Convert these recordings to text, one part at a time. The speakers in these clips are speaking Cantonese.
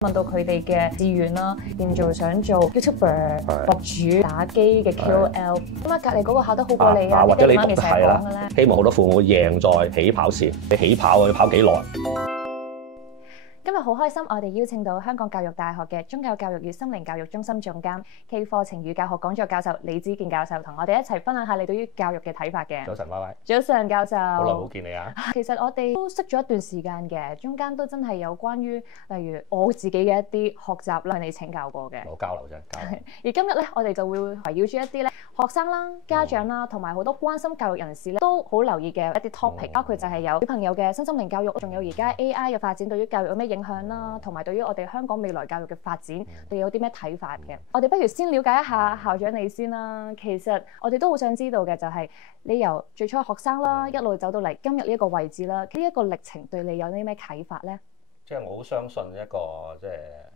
問到佢哋嘅志願啦，變做想做 YouTuber 博主、打機嘅 KOL。咁啊，隔離嗰個考得好過你啊，或者你媽咪成日講嘅咧。希望好多父母贏在起跑線。你起跑要跑幾耐？今日好開心，我哋邀請到香港教育大學嘅宗教教育與心靈教育中心總監暨課程與教學講座教授李子健教授，同我哋一齊分享下你對於教育嘅睇法嘅。早晨，拜拜。早晨，教授。好耐冇見你啊！其實我哋都識咗一段時間嘅，中間都真係有關於例如我自己嘅一啲學習向你請教過嘅。冇交流啫，交流。而今日咧，我哋就會圍繞住一啲咧學生啦、家長啦，同埋好多關心教育人士咧，都好留意嘅一啲 topic，包括就係有小朋友嘅身心靈教育，仲有而家 AI 嘅發展對於教育有咩影響啦，同埋對於我哋香港未來教育嘅發展，你有啲咩睇法嘅？我哋不如先了解一下校長你先啦。其實我哋都好想知道嘅就係你由最初學生啦，一路走到嚟今日呢一個位置啦，呢一個歷程對你有啲咩啟發咧？即係我好相信一個即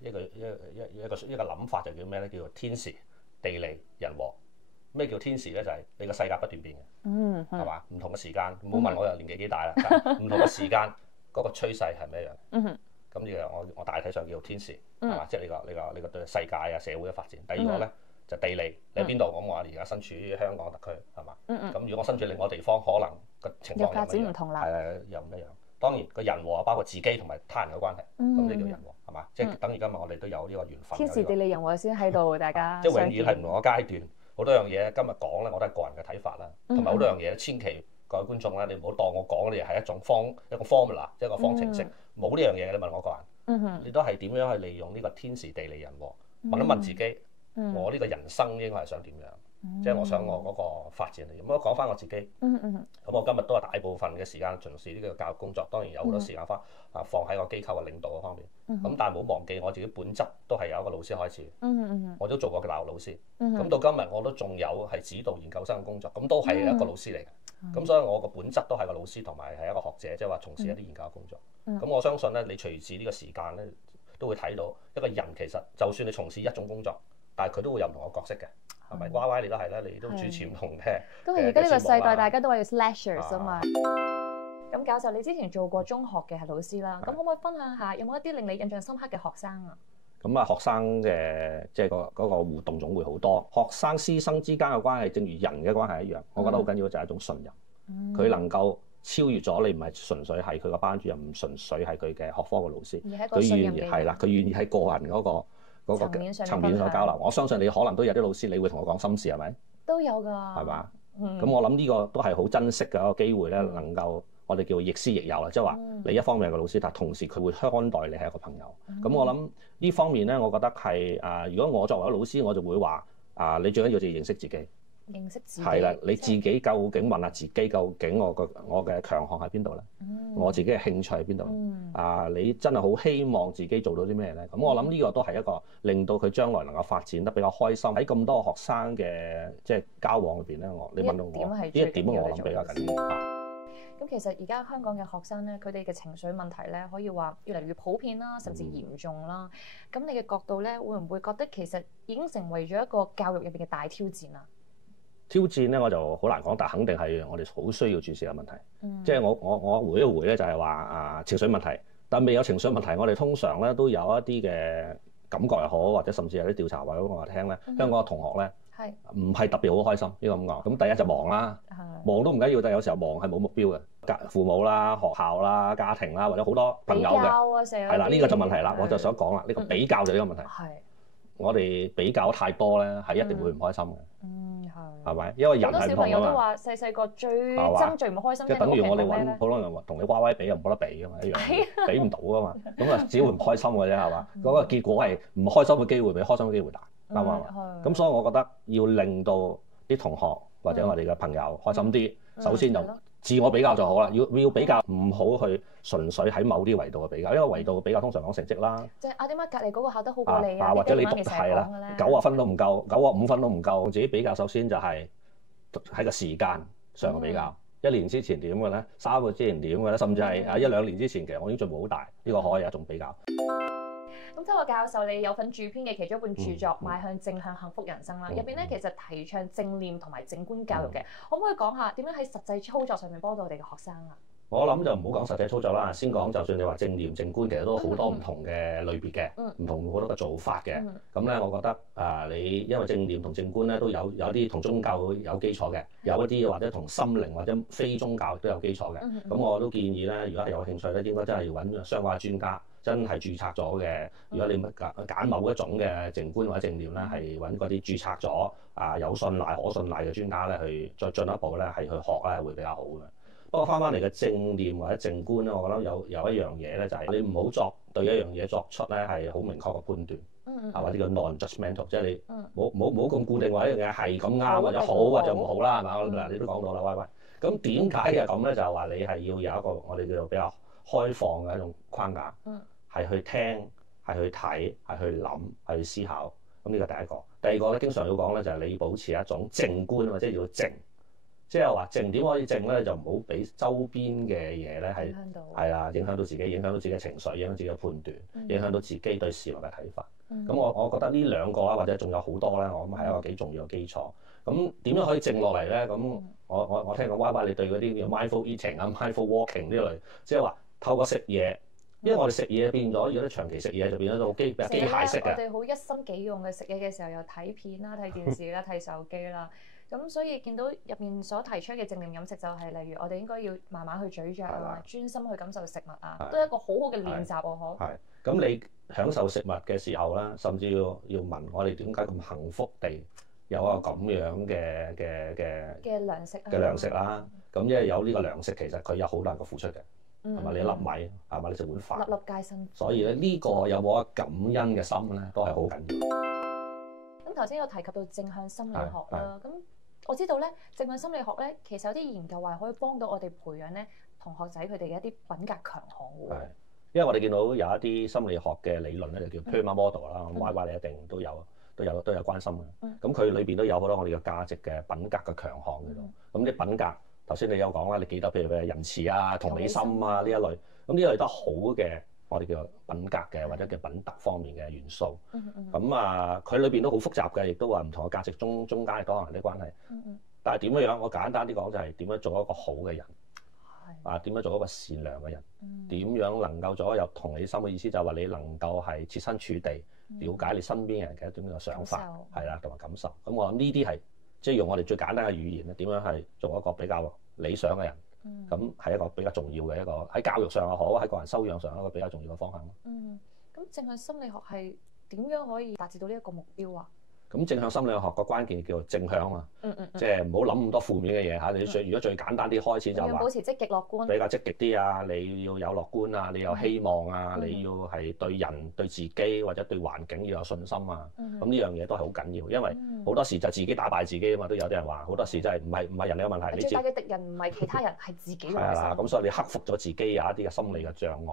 係一個諗法就叫咩咧？叫做天時、地利、人和。咩叫天時咧？就係你個世界不斷變嘅，係嘛？唔同嘅時間，唔好問我又年紀幾大啦。唔同嘅時間嗰個趨勢係咩樣？咁呢個我大體上叫做天時，係嘛？即係你個對世界啊社會嘅發展。第二個咧就地利，你喺邊度？咁我話而家身處於香港特區，係嘛？咁如果我身處另外地方，可能個情況發展唔同啦，係又唔一樣。當然個人和包括自己同埋他人嘅關係，咁呢叫人和，係嘛？即係等於今日我哋都有呢個緣分。天時地利人和先喺度，大家即係永遠係唔同嘅階段，好多樣嘢今日講咧，我都係個人嘅睇法啦，同埋好多樣嘢，千祈各位觀眾咧，你唔好當我講嘅嘢係一種一個 formula，即係一個方程式，冇呢樣嘢。你問我個人，你都係點樣去利用呢個天時地利人和？問一問自己，我呢個人生應該係想點樣？即係我想我嗰個發展嚟。咁我講翻我自己，咁我今日都係大部分嘅時間從事呢個教育工作，當然有好多時間放喺個機構嘅領導嗰方面。咁但係冇忘記我自己本質都係由一個老師開始，我都做過嘅大學老師。咁到今日我都仲有係指導研究生嘅工作，咁都係一個老師嚟嘅。咁所以我個本質都係個老師同埋係一個學者，即係話從事一啲研究嘅工作。咁我相信咧，你隨住呢個時間咧，都會睇到一個人其實就算你從事一種工作，但係佢都會有唔同嘅角色嘅。係咪？Y Y 你都係啦，你都主持唔同嘅。都係而家呢個世代，大家都話要 slashers 啊嘛。咁教授，你之前做過中學嘅老師啦，咁可唔可以分享下有冇一啲令你印象深刻嘅學生啊？咁啊，學生嘅即係嗰個互動總會好多。學生師生之間嘅關係，正如人嘅關係一樣，我覺得好緊要就係一種信任。佢能夠超越咗你，唔係純粹係佢個班主任，唔純粹係佢嘅學科嘅老師。佢願意係啦，佢願意喺個人嗰個層面上交流。我相信你可能都有啲老師，你會同我講心事，係咪？都有㗎。係嘛？咁我諗呢個都係好珍惜嘅一個機會咧，能夠我哋叫亦師亦友啦，即係話你一方面係個老師，但係同時佢會看待你係一個朋友。咁我諗呢方面咧，我覺得係如果我作為一個老師，我就會話你最緊要就係認識自己。認識自己係啦，你自己究竟問下自己，究竟我嘅強項喺邊度咧？我自己嘅興趣喺邊度？你真係好希望自己做到啲咩咧？咁我諗呢個都係一個令到佢將來能夠發展得比較開心。喺咁多學生嘅即係交往裏邊咧，你問到我呢一點，我諗比較緊要。咁其實而家香港嘅學生咧，佢哋嘅情緒問題咧，可以話越嚟越普遍啦，甚至嚴重啦。咁你嘅角度咧，會唔會覺得其實已經成為咗一個教育入邊嘅大挑戰啊？挑戰咧我就好難講，但肯定係我哋好需要注視嘅問題。即係我回一回咧，就係話情緒問題，但未有情緒問題，我哋通常咧都有一啲嘅感覺又好，或者甚至有啲調查話俾我聽咧，香港嘅同學咧唔係特別好開心呢個咁講。咁第一就忙啦，忙都唔緊要，但係有時候忙係冇目標嘅，父母啦、學校啦、家庭啦，或者好多朋友嘅係啦，呢個就問題啦。我就想講啦，呢個比較就呢個問題。我哋比較太多咧，係一定會唔開心嘅。係咪？因為人係唔同啊嘛。好多小朋友都話細個最憎最唔開心，即係等於我哋揾好多人同你 Y Y 比又冇得比噶嘛，一樣比唔到噶嘛。咁啊，只會唔開心嘅啫，係嘛？嗰個結果係唔開心嘅機會比開心嘅機會大，啱唔啱？咁所以我覺得要令到啲同學或者我哋嘅朋友開心啲，首先就自我比較就好啦。要比較，唔好去純粹喺某啲維度嘅比較，因為維度嘅比較通常講成績啦。即係點解隔離嗰個考得好過你啊？或者你讀係啦，90分都唔夠，95分都唔夠。自己比較首先就係喺個時間上嘅比較。1年之前點嘅咧，3個之前點嘅咧，甚至係1、2年之前，其實我已經進步好大。呢個可以有一種比較。咁周教授，你有份主編嘅其中一本著作《邁向正向幸福人生》啦，入邊咧其實提倡正念同埋正觀教育嘅，可唔可以講下點樣喺實際操作上面幫到我哋嘅學生啊？我諗就唔好講實際操作啦，先講就算你話正念正觀，其實都好多唔同嘅類別嘅，唔同好多嘅做法嘅。咁咧，我覺得你因為正念同正觀咧都有啲同宗教有基礎嘅，有一啲或者同心靈或者非宗教都有基礎嘅。咁我都建議咧，如果係有興趣咧，應該真係要揾相關嘅專家，真係註冊咗嘅。如果你揀某一種嘅靜觀或者正念咧，係揾嗰啲註冊咗有信賴可信賴嘅專家咧，去再進一步咧係去學咧，會比較好嘅。不過翻嚟嘅正念或者正觀咧，我覺得有一樣嘢咧，就係你唔好對一樣嘢作出咧係好明確嘅判斷，或者叫 non-judgmental， 即係你冇咁固定話一樣嘢係咁啱或者好或者唔好啦，係嘛？嗱，你都講到啦，喂，咁點解嘅咁咧？就係話你係要有一個我哋叫做比較開放嘅一種框架，係去聽、係去睇、係去諗、係去思考。咁呢個第一個。第二個咧，經常要講咧，就係你要保持一種靜觀或者要靜。即係話靜點可以靜咧，就唔好俾周邊嘅嘢咧係啦，影響到自己，影響到自己嘅情緒，影響到自己嘅判斷，影響到自己對事物嘅睇法。咁我覺得呢兩個啦，或者仲有好多咧，我諗係一個幾重要嘅基礎。咁點樣可以靜落嚟咧？咁我聽講 Y 你對嗰啲叫 mindful eating 啊、mindful walking 呢類，即係話透過食嘢，因為我哋食嘢變咗，如果長期食嘢就變咗到機械式嘅。我哋好一心幾用嘅食嘢嘅時候，又睇片啦、睇電視啦、睇手機啦。咁所以見到入面所提出嘅正念飲食就係例如我哋應該要慢慢去咀嚼啊，專心去感受食物啊，都係一個好好嘅練習喎，嗬。係。咁你享受食物嘅時候啦，甚至要問我哋點解咁幸福地有一個咁樣嘅糧食啦。咁因為有呢個糧食，其實佢有好多人嘅付出嘅，係咪？你一粒米係咪？你食碗飯，粒粒皆辛苦。所以咧呢個有冇一感恩嘅心咧，都係好緊要。咁頭先有提及到正向心理學啦，咁我知道咧，正向心理學咧，其實有啲研究話可以幫到我哋培養咧同學仔佢哋嘅一啲品格強項喎。係，因為我哋見到有一啲心理學嘅理論咧，就叫 PERMA model 啦，Y 你一定都有關心嘅。咁佢裏邊都有好多我哋嘅價值嘅品格嘅強項喺度。咁啲品格頭先你有講啦，你記得譬如嘅仁慈啊、同理心啊呢一類，咁呢一類都好嘅。我哋叫品格嘅或者叫品德方面嘅元素，咁佢裏邊都好複雜嘅，亦都話唔同嘅價值中間可能啲關係。但係點樣？我簡單啲講就係點樣做一個好嘅人，點樣做一個善良嘅人，點樣能夠做一個有同理心嘅意思，就係話你能夠係設身處地了解你身邊人嘅一種嘅想法，係啦，同埋感受。咁我諗呢啲係即係用我哋最簡單嘅語言咧，點樣係做一個比較理想嘅人。咁係一個比較重要嘅一個喺教育上又好，喺個人修養上一個比較重要嘅方向咯。咁正向心理學係點樣可以達至到呢一個目標啊？咁正向心理學個關鍵叫做正向啊，即係唔好諗咁多負面嘅嘢嚇。你如果最簡單啲開始就話保持積極樂觀，比較積極啲啊，你要有樂觀啊，你有希望啊，你要係對人對自己或者對環境要有信心啊。咁呢樣嘢都係好緊要，因為好多時就自己打敗自己啊嘛。都有啲人話好多時真係唔係人哋嘅問題，最大嘅敵人唔係其他人，係自己。係啦，咁所以你克服咗自己有一啲嘅心理嘅障礙，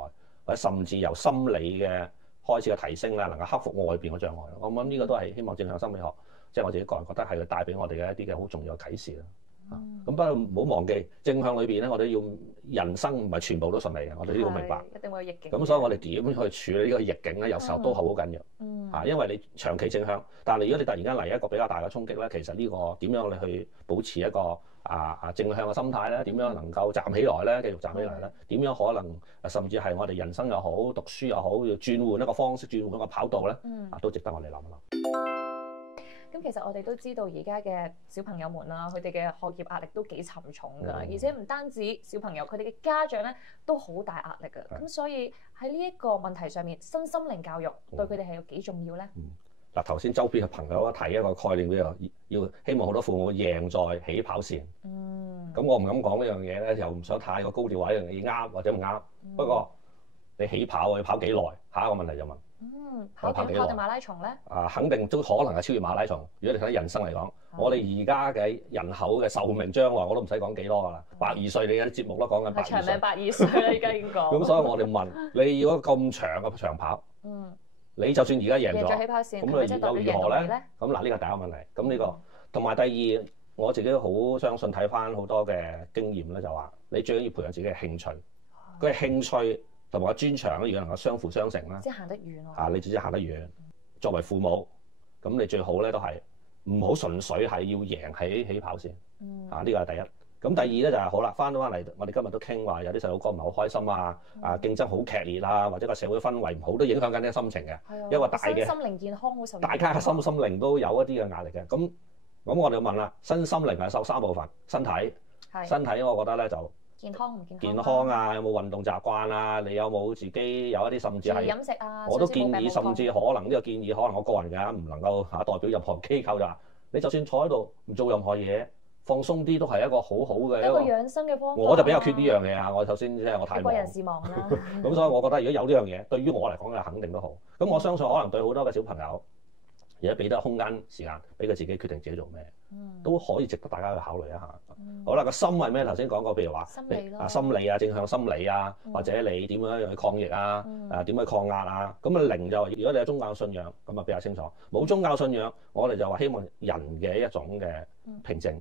或者甚至由心理嘅開始嘅提升咧，能夠克服外邊嘅障礙。我諗呢個都係希望正向心理學。即係我自己個人覺得係帶俾我哋嘅一啲嘅好重要嘅啟示啦。咁不過唔好忘記正向裏邊咧，我哋要人生唔係全部都順利嘅，我哋都要明白。一定會有逆境。咁所以我哋點樣去處理呢個逆境咧？有時候都好緊要。因為你長期正向，但係如果你突然間嚟一個比較大嘅衝擊咧，其實呢個點樣你去保持一個正向嘅心態咧？點樣能夠站起來咧？繼續站起來咧？點樣可能甚至係我哋人生又好、讀書又好，要轉換一個方式、轉換一個跑道咧？都值得我哋諗一諗。咁其實我哋都知道而家嘅小朋友們啦，佢哋嘅學業壓力都幾沉重㗎，而且唔單止小朋友，佢哋嘅家長咧都好大壓力㗎。咁所以喺呢一個問題上面，身心靈教育對佢哋係有幾重要咧？嗱，頭先周邊嘅朋友提一個概念，要希望好多父母贏在起跑線。咁我唔敢講呢樣嘢咧，又唔想太過高調話一樣嘢啱或者唔啱。不過你起跑要跑幾耐？下一個問題就問。跑短跑定馬拉松咧？肯定都可能係超越馬拉松。如果你睇人生嚟講，我哋而家嘅人口嘅壽命將來我都唔使講幾多㗎啦，120歲你有啲節目都講緊120歲。長命120歲啦，而家已經講。咁所以我哋問你，如果咁長嘅長跑，你就算而家贏咗，起跑線，咁你又如何咧？咁嗱，呢個第一個問題。咁呢個同埋第二，我自己好相信睇翻好多嘅經驗咧，就話你最緊要培養自己嘅興趣，佢嘅興趣同埋個專長咧，如果能夠相輔相成啦，即係行得遠喎。你自己行得遠。作為父母，咁你最好咧都係唔好純粹係要贏喺起跑線。呢個係第一。咁第二咧就係好啦，翻嚟，我哋今日都傾話有啲細路哥唔係好開心啊，競爭好劇烈啊，或者個社會氛圍唔好，都影響緊啲心情嘅。因為大嘅心靈健康好受，大家嘅心靈都有一啲嘅壓力嘅。咁我哋要問啦，身心靈係受3部分，身體我覺得咧就健康唔健康？健康啊，有冇運動習慣啊？你有冇自己有一啲甚至係飲食啊？我都建議，甚至可能呢個建議，可能我個人嘅唔能夠代表任何機構就話，你就算坐喺度唔做任何嘢，放鬆啲都係一個好好嘅一個養生嘅方法。我就比較缺呢樣嘢啊！我首先即係我太忙，個人事忙啦。咁所以我覺得如果有呢樣嘢，對於我嚟講嘅肯定都好。咁我相信可能對好多嘅小朋友，而家俾得空間時間俾佢自己決定自己做咩，都可以值得大家去考慮一下。好啦，個心係咩？頭先講過，譬如話心理啊，正向心理啊，或者你點樣去抗疫啊，點去抗壓啊。咁靈就如果你有宗教信仰，咁啊比較清楚。冇宗教信仰，我哋就話希望人嘅一種嘅平靜。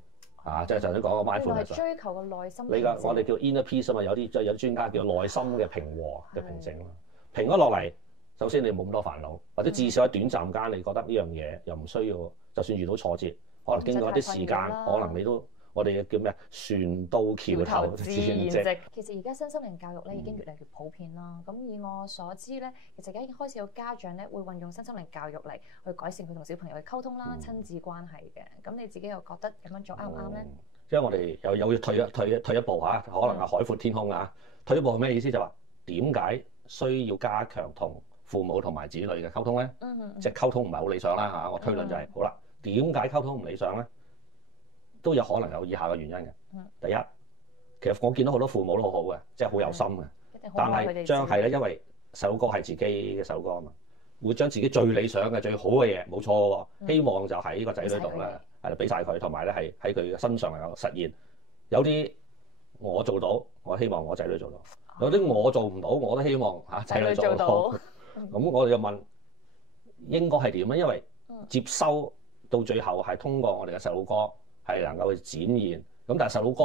即係頭先講個 mindfulness，追求個內心。我哋叫 inner peace 啊嘛，有啲專家叫內心嘅平和嘅平靜啦。平咗落嚟，首先你冇咁多煩惱，或者至少喺短暫間，你覺得呢樣嘢又唔需要，就算遇到挫折，可能經過一啲時間，可能你都我哋叫咩船到橋頭自然直。其實而家身心靈教育咧已經越嚟越普遍啦。咁以我所知咧，其實而家已經開始有家長咧會運用身心靈教育嚟去改善佢同小朋友嘅溝通啦、親子關係嘅。咁你自己又覺得咁樣做啱唔啱咧？即係我哋又要退一步嚇，可能係海闊天空啊！退一步係咩意思？就話點解需要加強同父母同埋子女嘅溝通咧？即係溝通唔係好理想啦嚇。我推論就係好啦，點解溝通唔理想咧？都有可能有以下嘅原因嘅。第一，其實我見到好多父母都好好嘅，即係好有心嘅，但係將係咧，因為細佬哥係自己嘅細佬哥啊嘛，會將自己最理想嘅、最好嘅嘢，冇錯喎，希望就喺個仔女度咧，係俾晒佢，同埋咧係喺佢嘅身上能夠實現。有啲我做到，我希望我仔女做到；有啲我做唔到，我都希望仔女做到。咁我哋就問應該係點咧？因為接收到最後係通過我哋嘅細佬哥。係能夠去展現，咁但係細佬哥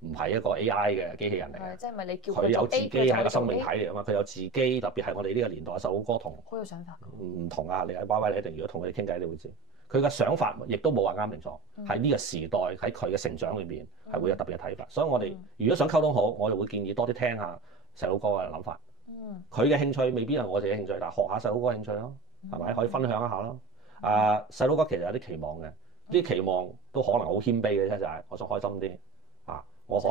唔係一個 AI 嘅機器人嚟嘅，即係咪你叫佢有自己係一個生命體嚟啊嘛，佢有自己，特別係我哋呢個年代嘅細佬哥同好有想法，唔同啊！你喺 YY 你一定如果同佢哋傾偈，你會知佢嘅想法亦都冇話啱定錯，喺呢個時代喺佢嘅成長裏邊係會有特別嘅睇法。所以我哋如果想溝通好，我就會建議多啲聽下細佬哥嘅諗法。佢嘅興趣未必係我哋嘅興趣，但係學下細佬哥興趣咯，係咪可以分享一下咯？細佬哥其實有啲期望嘅。啲期望都可能好謙卑嘅啫，就係我想開心啲我可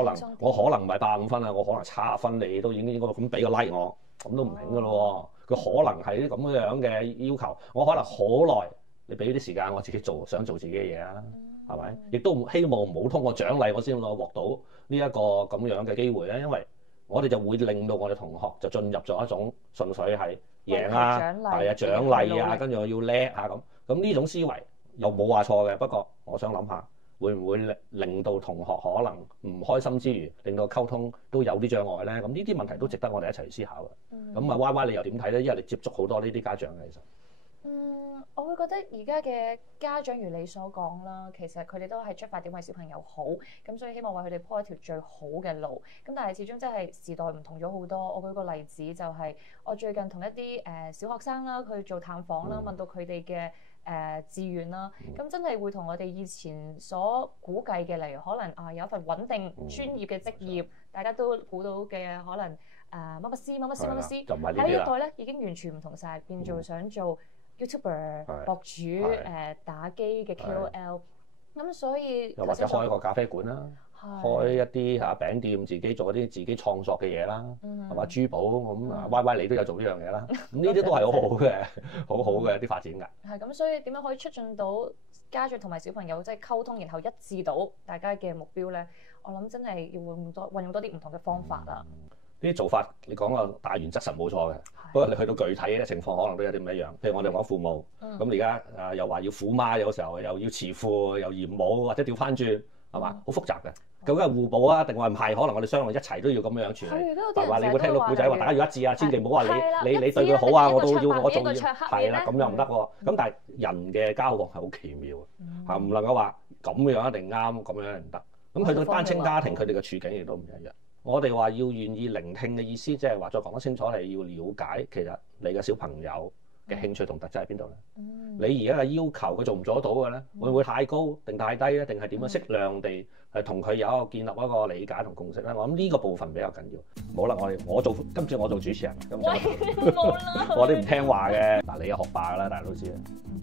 能唔係85分啊，我可能70分，你都已經應該咁俾個 like 我，咁都唔明㗎咯喎。佢可能係啲咁樣嘅要求，我可能好耐，你俾啲時間我自己做想做自己嘅嘢啊，係咪？亦都希望唔好通過獎勵我先攞獲到呢一個咁樣嘅機會咧，因為我哋就會令到我哋同學就進入咗一種純粹係贏啊，係獎勵啊，跟住我要叻啊咁呢種思維。又冇話錯嘅，不過我想諗下，會唔會令到同學可能唔開心之餘，令到溝通都有啲障礙咧？咁呢啲問題都值得我哋一齊去思考嘅。咁Y Y 你又點睇咧？因為你接觸好多呢啲家長嘅其實。我會覺得而家嘅家長如你所講啦，其實佢哋都係出發點為小朋友好，咁所以希望為佢哋鋪一條最好嘅路。咁但係始終真係時代唔同咗好多。我舉個例子就係我最近同一啲小學生啦，去做探訪啦，問到佢哋嘅志願啦，咁真係會同我哋以前所估計嘅，例如可能有一份穩定專業嘅職業，大家都估到嘅可能乜乜師、乜乜師、乜乜師，喺呢一代咧已經完全唔同晒，變做想做 YouTuber 博主、打機嘅 KOL，咁所以又或者開一個咖啡館啦，開一啲餅店，自己做一啲自己創作嘅嘢啦，係嘛？珠寶咁Y Y 你都有做呢樣嘢啦，咁呢啲都係好好嘅，好好嘅一啲發展㗎。係咁，所以點樣可以促進到家長同埋小朋友即係溝通，然後一致到大家嘅目標咧？我諗真係要運用多啲唔同嘅方法啦。呢啲做法你講個大原則實冇錯嘅，不過你去到具體嘅情況可能都有啲唔一樣。譬如我哋講父母，咁而家又話要虎媽，有時候又要慈父，又嚴母，或者調翻轉，係嘛？好複雜嘅。究竟係互補啊，定話唔係？可能我哋雙方一齊都要咁樣處理。係話你會聽到古仔話大家要一致啊，千祈唔好話你對佢好啊，我都要我重要。係啦，咁又唔得喎。咁但係人嘅交往係好奇妙嘅，唔能夠話咁樣一定啱，咁樣唔得。咁去到單親家庭，佢哋嘅處境亦都唔一樣。我哋話要願意聆聽嘅意思，即係話再講得清楚係要了解，其實你嘅小朋友嘅興趣同特質喺邊度咧？你而家嘅要求佢做唔做得到嘅咧？會唔會太高定太低咧？定係點樣適量地係同佢有一個建立一個理解同共識咧？我諗呢個部分比較緊要。冇啦，今次我做主持人，我啲唔聽話嘅嗱，你係學霸㗎啦，大家都知啦。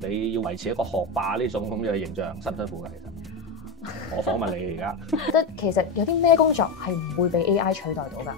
你要維持一個學霸呢種咁嘅形象，辛唔辛苦㗎？其實我訪問你而家，覺得其實有啲咩工作係唔會被 AI 取代到㗎？